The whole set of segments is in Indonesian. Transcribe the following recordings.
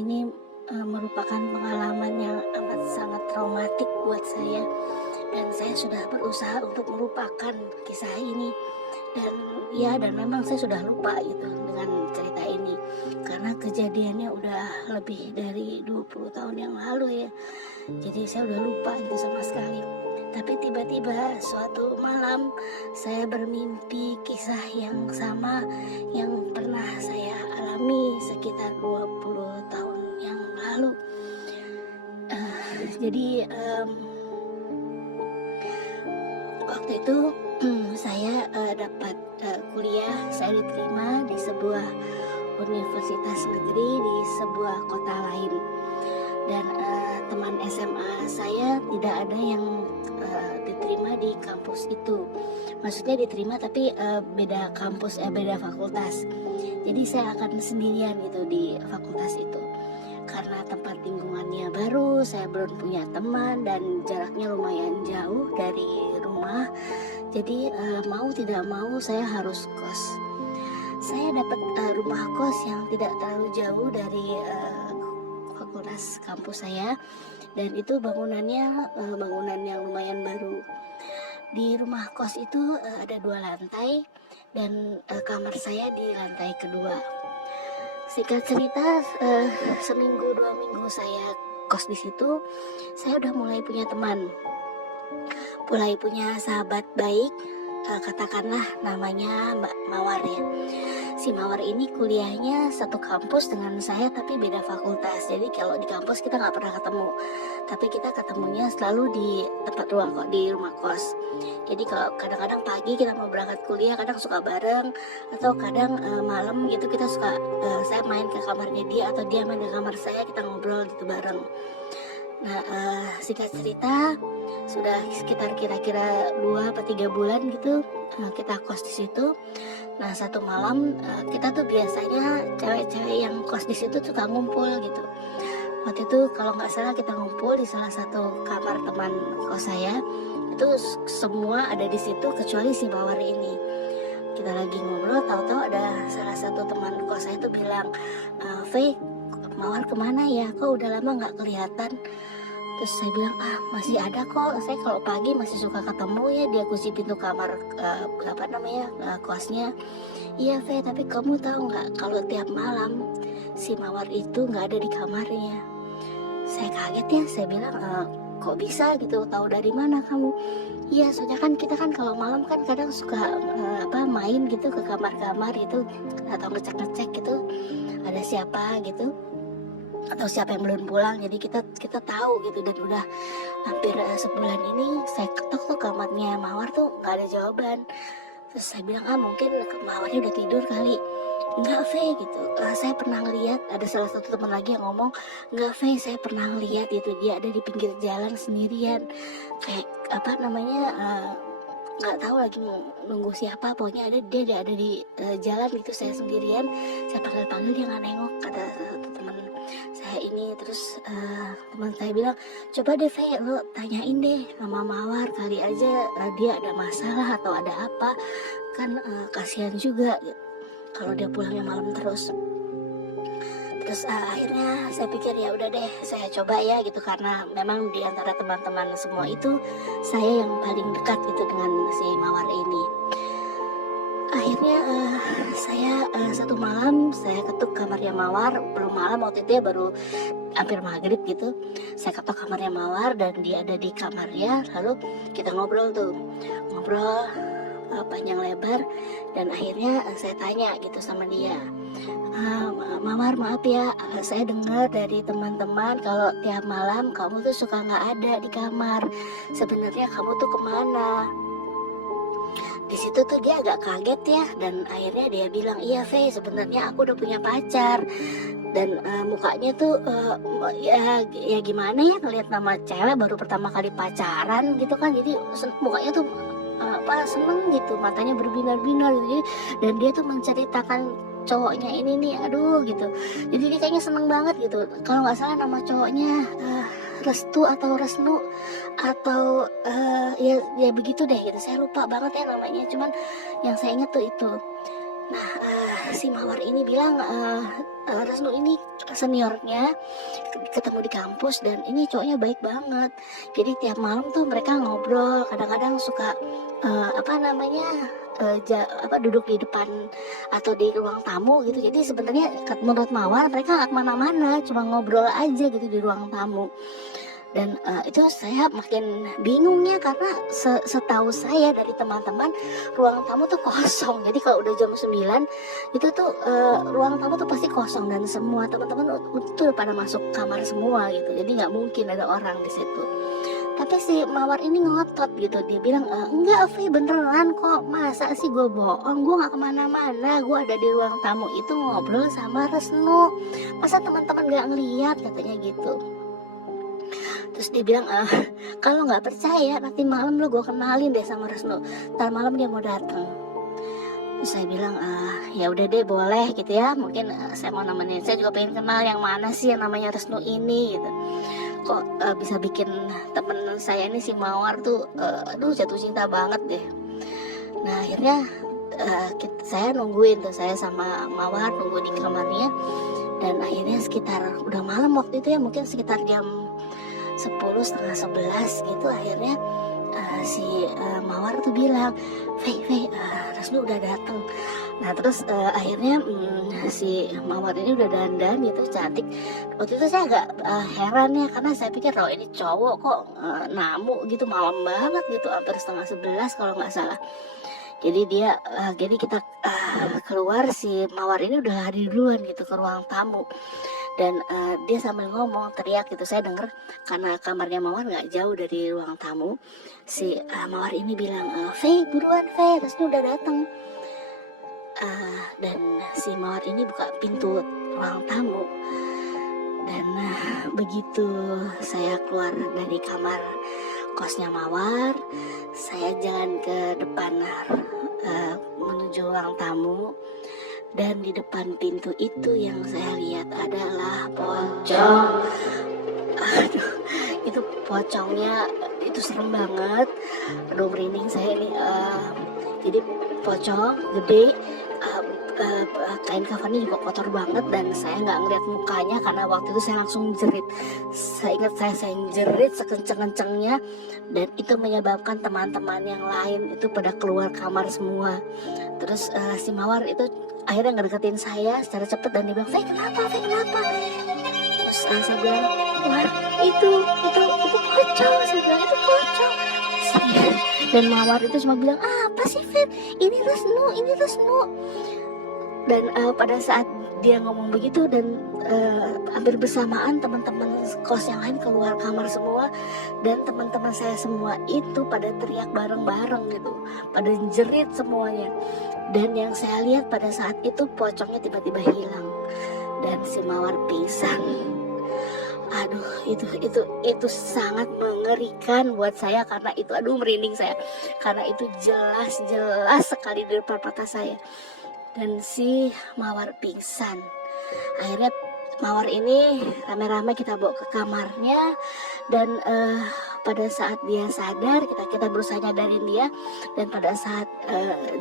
ini merupakan pengalaman yang amat sangat traumatik buat saya, dan saya sudah berusaha untuk melupakan kisah ini. Dan memang saya sudah lupa gitu dengan cerita ini, karena kejadiannya udah lebih dari 20 tahun yang lalu ya. Jadi saya udah lupa gitu sama sekali. Tapi tiba-tiba suatu malam saya bermimpi kisah yang sama yang pernah saya alami sekitar 20 tahun yang lalu. Jadi waktu itu saya dapat kuliah, saya diterima di sebuah universitas negeri di sebuah kota lain. Dan teman SMA saya tidak ada yang diterima di kampus itu. Maksudnya diterima tapi beda kampus, beda fakultas. Jadi saya akan sendirian gitu di fakultas itu. Karena tempat lingkungannya baru, saya belum punya teman dan jaraknya lumayan jauh dari rumah. Jadi mau tidak mau saya harus kos. Saya dapat rumah kos yang tidak terlalu jauh dari fakultas kampus saya, dan itu bangunannya bangunan yang lumayan baru. Di rumah kos itu ada 2 lantai, dan kamar saya di lantai kedua. Singkat cerita, seminggu 2 minggu saya kos di situ, saya udah mulai punya teman, mulai punya sahabat baik. Katakanlah namanya Mbak Mawar ya. Si Mawar ini kuliahnya satu kampus dengan saya tapi beda fakultas. Jadi kalau di kampus kita nggak pernah ketemu, tapi kita ketemunya selalu di tempat ruang kok, di rumah kos. Jadi kalau kadang-kadang pagi kita mau berangkat kuliah, kadang suka bareng, atau kadang malam gitu kita suka saya main ke kamarnya dia atau dia main ke kamar saya, kita ngobrol gitu bareng. Nah, singkat cerita, sudah sekitar kira-kira 2 atau 3 bulan gitu kita kos di situ. Nah, satu malam kita tuh biasanya cewek-cewek yang kos di situ suka ngumpul gitu. Waktu itu kalau nggak salah kita ngumpul di salah satu kamar teman kos saya. Itu semua ada di situ kecuali si Mawar ini. Kita lagi ngobrol, tahu-tahu ada salah satu teman kos saya tuh bilang, "Faye, Mawar kemana ya? Kok udah lama nggak kelihatan?" Terus saya bilang, masih ada kok, saya kalau pagi masih suka ketemu ya, dia kunci pintu kamar kosnya. Iya Fe, tapi kamu tahu nggak kalau tiap malam si Mawar itu nggak ada di kamarnya. Saya kaget ya, saya bilang, kok bisa gitu, tahu dari mana kamu? Iya, soalnya kan kita kan kalau malam kan kadang suka main gitu ke kamar-kamar gitu, atau ngecek-ngecek gitu, ada siapa gitu, atau siapa yang belum pulang. Jadi kita tahu gitu, dan udah hampir sebulan ini saya ketok tuh kamarnya Mawar tuh nggak ada jawaban. Terus saya bilang, mungkin Mawarnya udah tidur kali. Enggak Fe gitu, saya pernah ngeliat, ada salah satu teman lagi yang ngomong, enggak Fe, saya pernah ngeliat gitu, dia ada di pinggir jalan sendirian, kayak nggak tahu lagi nunggu siapa, pokoknya dia ada di jalan gitu, saya sendirian, saya panggil dia nggak nengok, kata satu teman saya ini. Terus teman saya bilang, coba deh Fe, lo tanyain deh sama Mawar, kali aja dia ada masalah atau ada apa, kan kasihan juga gitu kalau dia pulangnya malam terus. Terus akhirnya saya pikir ya udah deh, saya coba ya gitu, karena memang di antara teman-teman semua itu saya yang paling dekat gitu dengan si Mawar ini. Akhirnya saya satu malam saya ketuk kamarnya Mawar, belum malam waktu itu ya, baru hampir maghrib gitu. Saya ketok kamarnya Mawar dan dia ada di kamarnya, lalu kita ngobrol panjang lebar, dan akhirnya saya tanya gitu sama dia, Mawar maaf ya, saya dengar dari teman-teman kalau tiap malam kamu tuh suka nggak ada di kamar, sebenarnya kamu tuh kemana? Di situ tuh dia agak kaget ya, dan akhirnya dia bilang, iya Faye, sebenarnya aku udah punya pacar. Dan mukanya tuh ya gimana ya, ngeliat nama cewek baru pertama kali pacaran gitu kan, jadi mukanya tuh seneng gitu, matanya berbinar-binar gitu. Dan dia tuh menceritakan cowoknya ini nih, aduh gitu, jadi dia kayaknya seneng banget gitu. Kalau nggak salah nama cowoknya Restu atau Resnu atau ya begitu deh gitu, saya lupa banget ya namanya, cuman yang saya ingat tuh itu. Nah, si Mawar ini bilang, Resnu ini seniornya ketemu di kampus dan ini cowoknya baik banget. Jadi tiap malam tuh mereka ngobrol, kadang-kadang suka, apa namanya, duduk di depan atau di ruang tamu gitu. Jadi sebenarnya menurut Mawar mereka nggak kemana-mana, cuma ngobrol aja gitu di ruang tamu. Dan itu saya makin bingungnya karena setahu saya dari teman-teman ruang tamu tuh kosong. Jadi kalau udah jam 9 itu tuh ruang tamu tuh pasti kosong dan semua teman-teman itu udah pada masuk kamar semua gitu. Jadi nggak mungkin ada orang di situ. Tapi si Mawar ini ngotot gitu, dia bilang, enggak Vi, beneran kok, masa sih gue bohong, gue gak kemana-mana, gue ada di ruang tamu itu ngobrol sama Resnu, masa teman-teman gak ngeliat, katanya gitu. Terus dia bilang, kalau nggak percaya nanti malam lo gue kenalin deh sama Resnu, ntar malam dia mau datang. Terus saya bilang, ya udah deh boleh gitu ya, mungkin saya mau nemenin, saya juga pengen kenal yang mana sih yang namanya Resnu ini gitu. Kok bisa bikin temen saya ini si Mawar tuh aduh jatuh cinta banget deh. Nah akhirnya saya nungguin tuh, saya sama Mawar nunggu di kamarnya. Dan akhirnya sekitar udah malam waktu itu ya, mungkin sekitar jam 10 setengah 11 gitu, akhirnya si Mawar tuh bilang, Vey, Resnu udah datang. Nah terus akhirnya si Mawar ini udah dandan gitu, cantik. Waktu itu saya agak heran ya, karena saya pikir oh ini cowok kok namu gitu malam banget gitu, hampir setengah 11 kalau nggak salah. Jadi kita keluar, si Mawar ini udah lari duluan gitu ke ruang tamu. Dan dia sambil ngomong teriak gitu, saya denger karena kamarnya Mawar nggak jauh dari ruang tamu. Si Mawar ini bilang, Vey buruan Vey, Resnu udah datang. Dan si Mawar ini buka pintu ruang tamu. Dan begitu saya keluar dari kamar kosnya Mawar, saya jalan ke depan menuju ruang tamu. Dan di depan pintu itu yang saya lihat adalah pocong. Aduh, itu pocongnya itu serem banget. Aduh merinding saya nih. Jadi pocong gede, kain kafannya juga kotor banget dan saya nggak ngeliat mukanya karena waktu itu saya langsung jerit. Saya ingat saya jerit sekenceng-kencengnya dan itu menyebabkan teman-teman yang lain itu pada keluar kamar semua. Terus si Mawar itu akhirnya ngedeketin saya secara cepet dan dia bilang, Vey kenapa? Terus saya bilang, wah itu pocong. Saya bilang itu pocong. Dan Mawar itu cuma bilang, apa sih Vey, ini Resnu. Dan pada saat dia ngomong begitu dan hampir bersamaan teman-teman kos yang lain keluar kamar semua dan teman-teman saya semua itu pada teriak bareng-bareng gitu, pada jerit semuanya. Dan yang saya lihat pada saat itu pocongnya tiba-tiba hilang dan si Mawar pingsan. Aduh itu sangat mengerikan buat saya karena itu, aduh merinding saya karena itu jelas sekali di depan mata saya. Dan si Mawar pingsan. Akhirnya Mawar ini rame-rame kita bawa ke kamarnya dan pada saat dia sadar kita berusaha nyadarin dia. Dan pada saat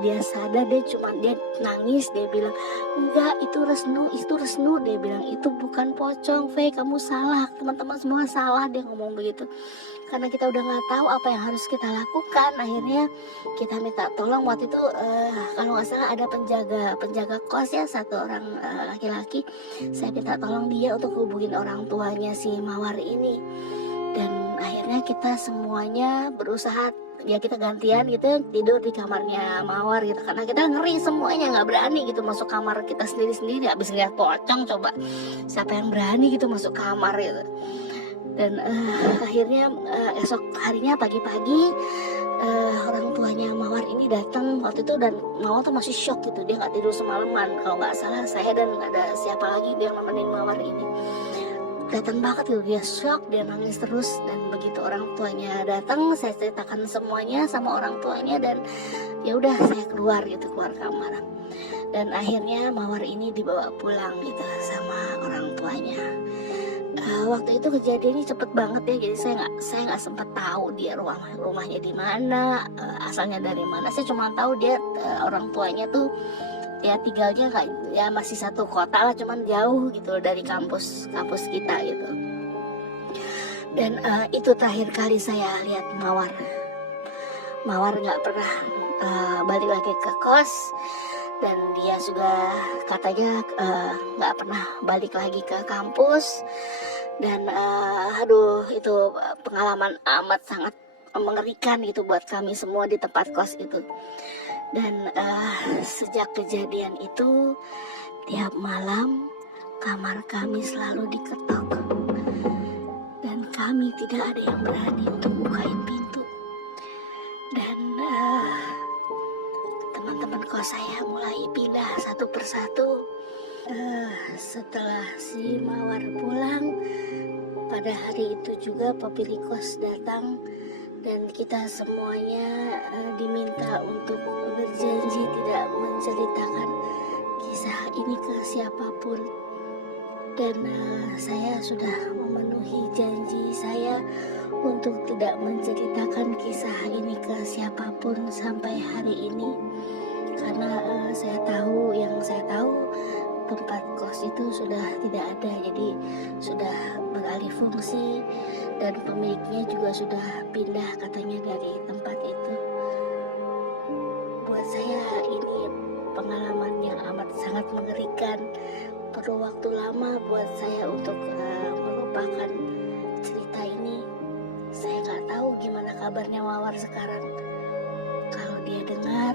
dia sadar dia nangis, dia bilang enggak itu Resnu, dia bilang itu bukan pocong Vey, kamu salah, teman-teman semua salah, dia ngomong begitu. Karena kita udah nggak tahu apa yang harus kita lakukan, akhirnya kita minta tolong. Waktu itu kalau nggak salah ada penjaga kos ya, satu orang laki-laki. Saya minta tolong dia untuk hubungin orang tuanya si Mawar ini. Dan akhirnya kita semuanya berusaha, ya kita gantian gitu tidur di kamarnya Mawar gitu, karena kita ngeri semuanya, nggak berani gitu masuk kamar kita sendiri habis lihat pocong. Coba siapa yang berani gitu masuk kamar gitu. Dan akhirnya esok harinya pagi-pagi orang tuanya Mawar ini datang waktu itu, dan Mawar tuh masih shock gitu, dia nggak tidur semalaman. Kalau nggak salah saya dan ada siapa lagi dia nemenin Mawar ini, kelihatan banget gitu dia shock, dia nangis terus. Dan begitu orang tuanya datang, saya ceritakan semuanya sama orang tuanya dan ya udah saya keluar kamar. Dan akhirnya Mawar ini dibawa pulang gitu sama orang tuanya. Waktu itu kejadiannya cepet banget ya, jadi saya nggak sempat tahu dia rumahnya di mana, asalnya dari mana. Saya cuma tahu dia orang tuanya tuh ya tinggalnya nggak, ya masih satu kota lah, cuman jauh gitu dari kampus kita gitu. Dan itu terakhir kali saya lihat Mawar. Mawar nggak pernah balik lagi ke kos, dan dia juga katanya nggak pernah balik lagi ke kampus. Dan aduh, itu pengalaman amat sangat mengerikan gitu buat kami semua di tempat kos itu. Dan sejak kejadian itu, tiap malam kamar kami selalu diketok, dan kami tidak ada yang berani untuk bukain pintu. Dan teman-teman kos saya mulai pindah satu persatu. Setelah si Mawar pulang, pada hari itu juga pemilik kos datang, dan kita semuanya diminta untuk berjanji tidak menceritakan kisah ini ke siapapun. Dan saya sudah memenuhi janji saya untuk tidak menceritakan kisah ini ke siapapun sampai hari ini, karena saya tahu tempat kos itu sudah tidak ada, jadi sudah beralih fungsi, dan pemiliknya juga sudah pindah katanya dari tempat itu. Buat saya ini pengalaman yang amat sangat mengerikan. Perlu waktu lama buat saya untuk melupakan cerita ini. Saya nggak tahu gimana kabarnya Mawar sekarang. Kalau dia dengar